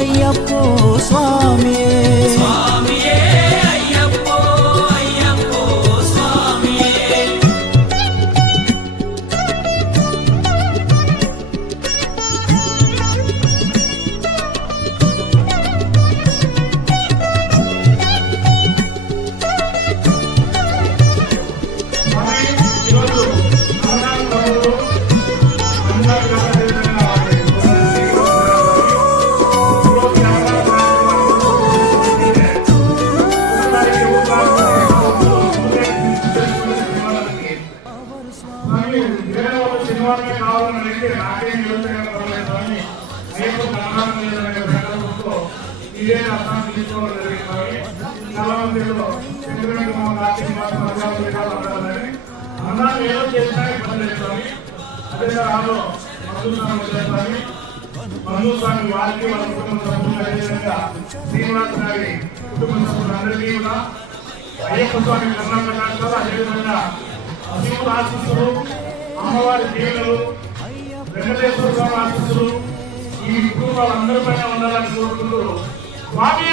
అయ్యప్పో స్వామి సినిమాకి కావాలని అడిగితే నాకేం యువతగా పర్లేదు అని రేపు కర్ణాటక ఇదే అర్థం తీసుకోవడం జరిగింది. చాలా మందిలో ఎందుకంటే మా రాజ్యం మాత్రం అజావులుగా ఏదో చేసినా ఇబ్బంది అదే తరహాలో చేస్తామని వారికి వాళ్ళ కుటుంబ సభ్యులు అదేవిధంగా శ్రీనివాస్ గారి కుటుంబ సభ్యులందరికీ కూడా. అయ్యప్ప స్వామి కర్ణాటక అదేవిధంగా శివుడు ఆశిస్సులు అమ్మవారి దీవులు వెంకటేశ్వర స్వామి ఆశిస్సులు ఈ కుటుంబాలందరిపైన ఉండాలని కోరుకుంటూ స్వామి